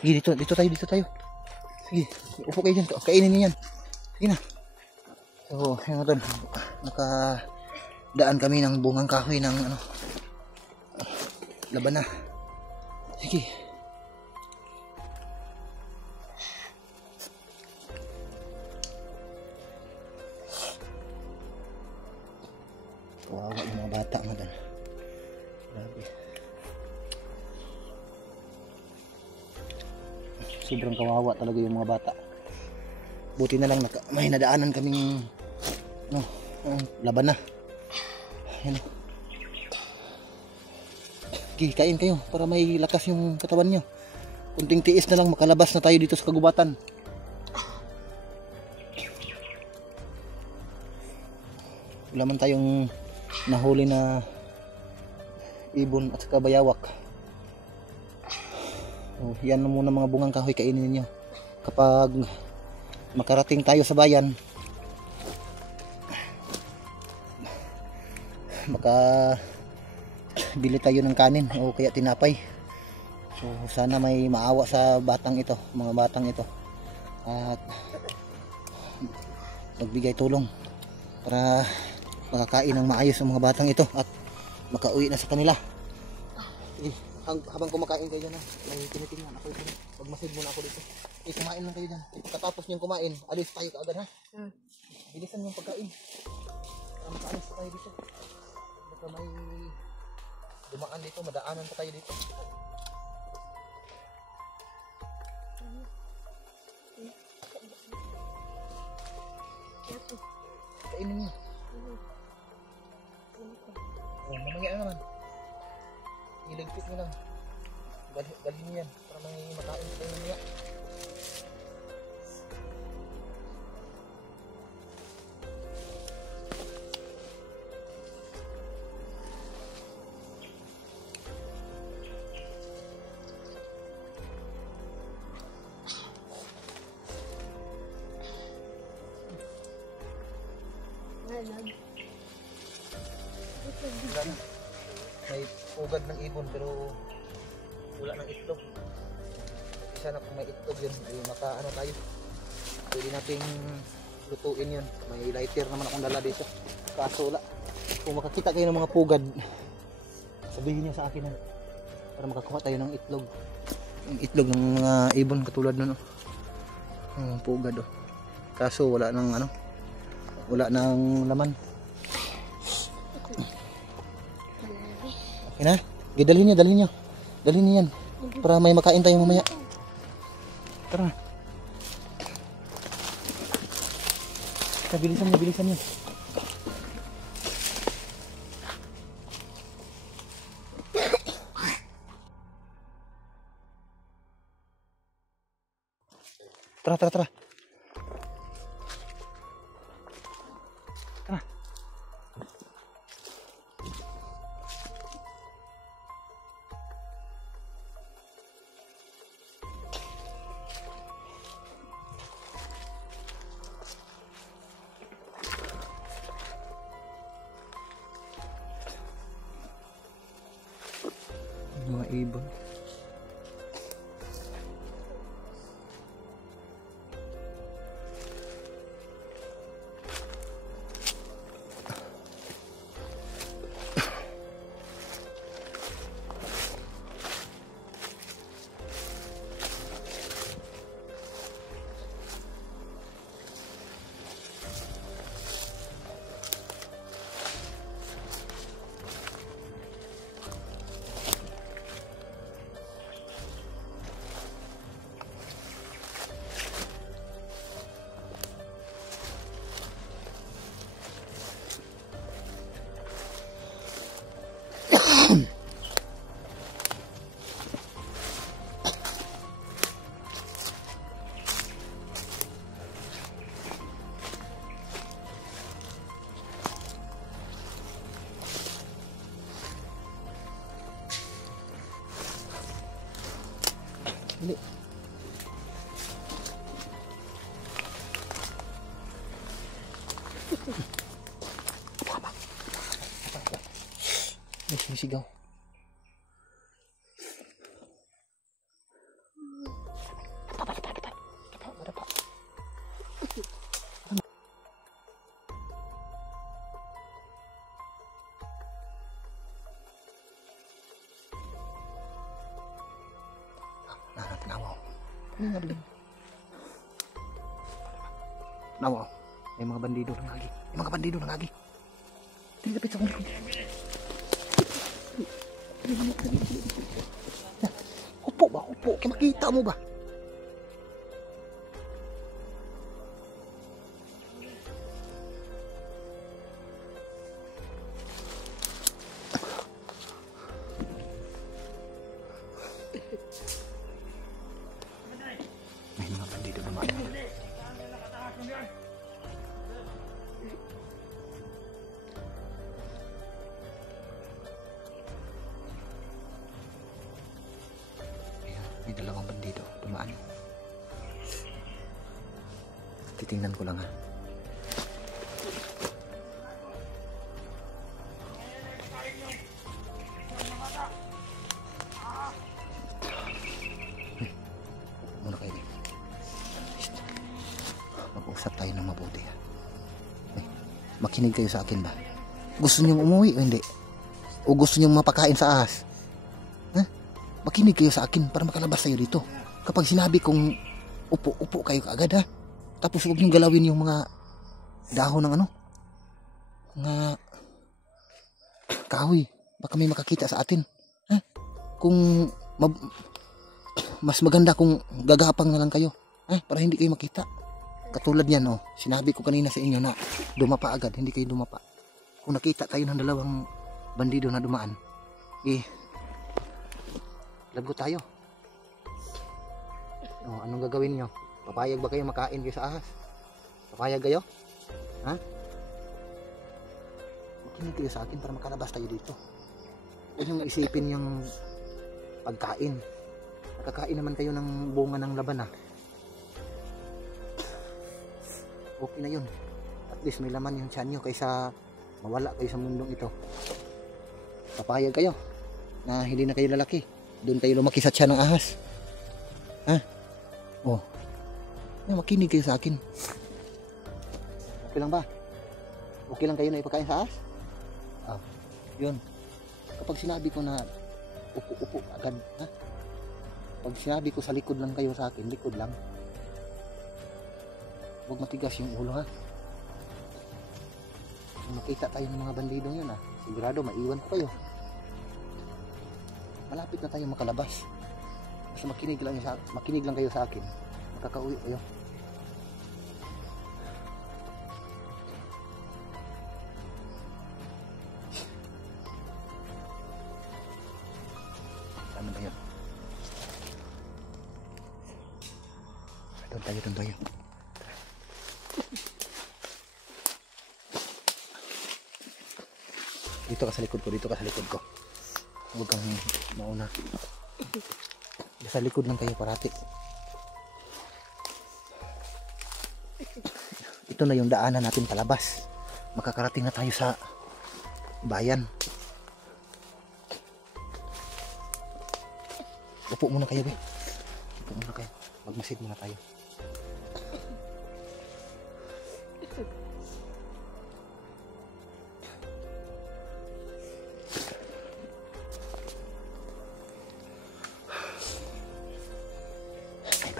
Sige, dito tayo. Sige, upo kayo dyan. Kainin niyo yan. Sige na. So, yun natin. Nakadaan kami ng bungang kahoy ng ano, laban na. Sige. Kawawa yung mga bata mo doon. Grabe. Sobrang kawawa talaga yung mga bata. Buti na lang may nadaanan kaming no, laban na. Ayan. Okay, kain kayo para may lakas yung katawan nyo. Kunting tiis na lang, makalabas na tayo dito sa kagubatan. Wala man tayong nahuli na ibon at saka bayawak. So, yan na muna mga bungang kahoy, kainin ninyo. Kapag makarating tayo sa bayan, baka bili tayo ng kanin o kaya tinapay. So sana may maawa sa batang ito, mga batang ito, at magbigay tulong para makakain ng maayos ang mga batang ito at makauwi na sa kanila. Habang kumakain kayo dyan, may tinitingnan ako dito. Magmasid muna ako dito. Kumain lang kayo dyan. Pagkatapos niyong kumain, alis tayo kaagad, ha? Bilisan yung pagkain para makaalis tayo dito. Baka may dumaan dito, madaanan pa tayo dito. Kainin niyo. Mamaya naman. Iligpit nyo lang. Dalhin nyo yan para may makain kayo mamaya. May ugad ng ibon pero wala ng itlog. Sana kung may itlog yun, ay makaano tayo. Pwede nating lutuin yun. May lighter naman akong dala dito. Kaso wala. Kung makakita kayo ng mga pugad, sabihin nyo sa akin na para makakuha tayo ng itlog. Yung itlog ng mga ibon katulad nun. Pugad oh. Kaso wala ng ano, wala ng laman. Okay na? Dalhin nyo. Dalhin nyo yan. Para may makain tayo mamaya. Tara. Bilisan nyo. Tara. Tara. Mga ibon. Hindi. May sumisigaw. Nawa, may mga bandido ng agi. May mga bandido ng agi. Dili lapit sa akong likod. Upo ba? Upo. Kaya makita mo ba? May mga bandido naman. May dalawang bandido dumaan. Titingnan ko lang ha. Muna kayo eh. Mag-usap tayo ng mabuti ha. Makinig kayo sa akin ba? Gusto niyong umuwi o hindi? O gusto niyong mapakain sa ahas? Makinig kayo sa akin para makalabas tayo dito. Kapag sinabi kong upo kayo kaagad ha. Tapos huwag niyong galawin yung mga dahon ng mga kahoy. Baka may makakita sa atin. Ha? Kung mas maganda kung gagapang na lang kayo. Ha? Para hindi kayo makita. Katulad yan sinabi ko kanina sa inyo na dumapa agad. Hindi kayo dumapa. Kung nakita tayo ng dalawang bandido na dumaan, lagot tayo. Anong gagawin nyo? Papayag ba kayo makain kayo sa ahas? Papayag kayo? Ha? Makinig kayo sa akin para makalabas tayo dito. Huwag nyo isipin yung pagkain. Nakakain naman kayo ng bunga ng laban Okay na yun. At least may laman yung tiyan nyo kaysa mawala kayo sa mundong ito. Papayag kayo na hindi na kayo lalaki. Doon tayo lumaki sa tiyan ng ahas. Ha? Makinig kayo sa akin. Okay lang ba? Okay lang kayo na ipakain sa ahas? Yun. Kapag sinabi ko na upo agad, ha? Pag sinabi ko sa likod lang kayo sa akin, likod lang. Huwag matigas yung ulo ha. Kung makita tayo ng mga bandidong yun sigurado maiwan ko kayo. Malapit na tayo makalabas. Basta makinig lang kayo sa akin. Makakauwi kayo. Ano ba yun? Doon tayo. Dito ka sa likod ko. Huwag kang mauna. Sa likod lang kayo parati. Ito na yung daanan natin palabas. Makakarating na tayo sa bayan. Upo muna kayo, be. Upo muna kayo. Magmasid muna tayo.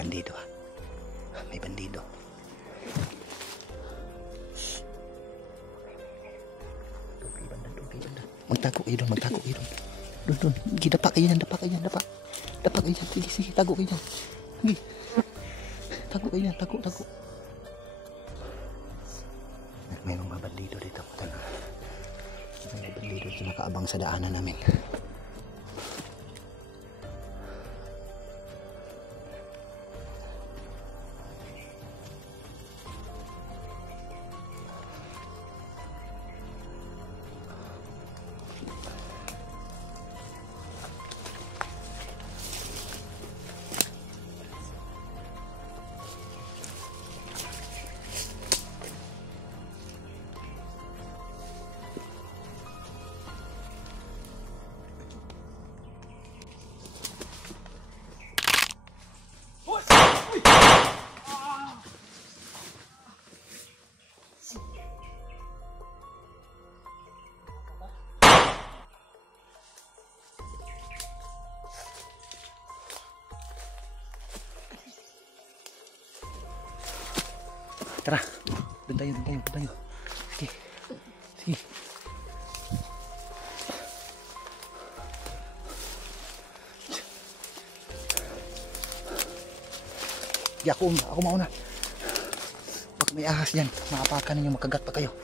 Bandido may bandido. Magtago kayo doon. Doon. Dapa kayo dyan. Sige, tago kayo dyan. Sige. Tago kayo dyan, tago. Mayroong mga bandido dito. May bandido dito nakaabang sa daanan namin. Tara. Doon tayo. Sige. Sige. Di ako mauna. Pag may ahas dyan, maapakan ninyo, makagat pa kayo.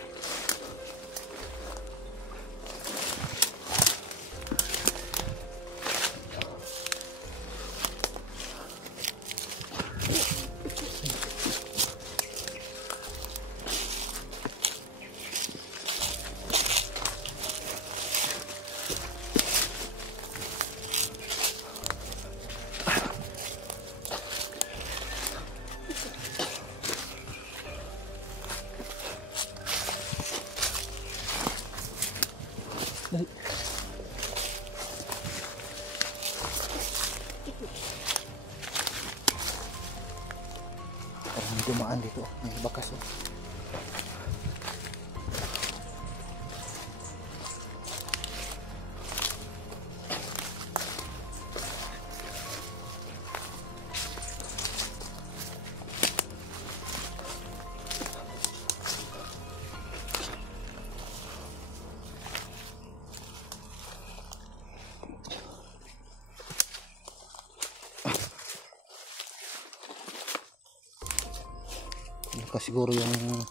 Parang may dumaan dito, may bakas oh. Baka siguro yung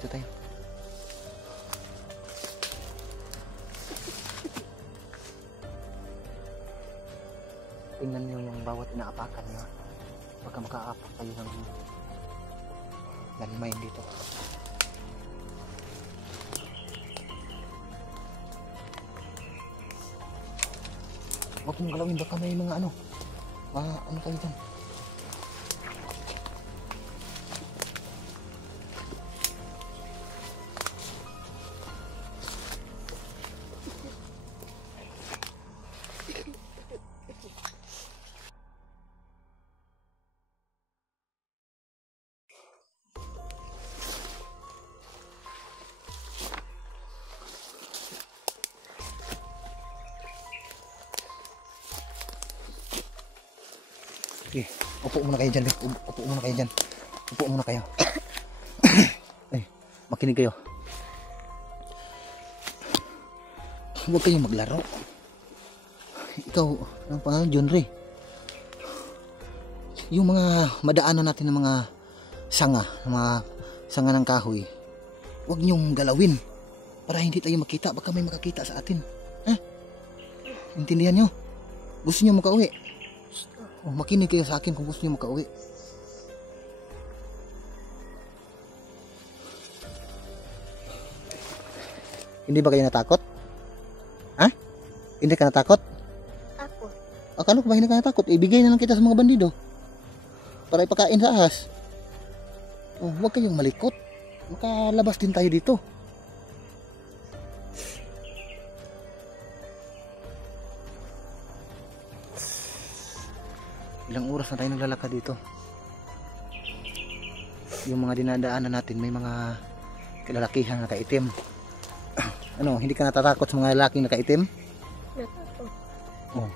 dito tayo. Tingnan niyo yung bawat inaapakan niyo. Baka makaapak tayo ng landmine dito. Huwag mong galawin, baka may mga ano tayo dyan. Okay, upo muna kayo dyan. Upo muna kayo dyan. Upo muna kayo. Ay, makinig kayo. Huwag kayong maglaro. Ikaw, ang pangalan, John Ray. Yung mga madaanan natin ng mga sanga ng kahoy, huwag niyong galawin para hindi tayo makita. Baka may makakita sa atin. Intindihan niyo? Gusto niyo makauwi? Oh, makinig kayo sa akin kung gusto niyo makauwi. Hindi ba kayo natakot? Ha? Hindi ka natakot? Takot. Akala ko ba hindi ka natakot? Ibigay na lang kita sa mga bandido para ipakain sa ahas. Oh, huwag kayong malikot. Makalabas din tayo dito. Ilang oras na tayo naglalakad dito. Yung mga dinadaanan natin may mga kalalakihan na kaitim. Ano, hindi ka natatakot sa mga lalaking nakaitim? Natakot. Oh.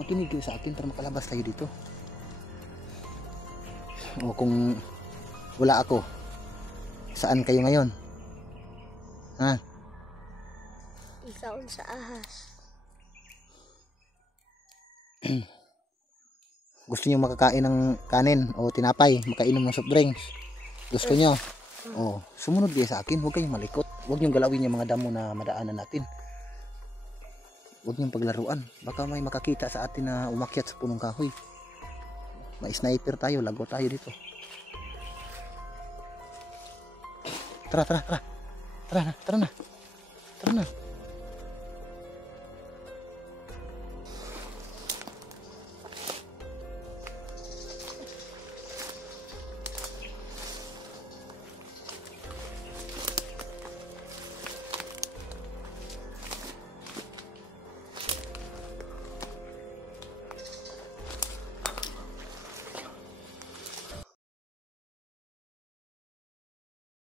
Makinig kayo sa akin para makalabas tayo dito. O kung wala ako, saan kayo ngayon? Ha? Isaon sa ahas. Gusto niyo makakain ng kanin o tinapay, makainom ng soft drinks? Gusto niyo? Oh, sumunod kayo sa akin, huwag kayong malikot. Huwag niyong galawin yung mga damo na madaanan natin. Huwag niyong paglaruan. Baka may makakita sa atin na umakyat sa punong kahoy. May sniper tayo, lago tayo dito. Tara, tara, tara. Tara na, tara na. Tara na.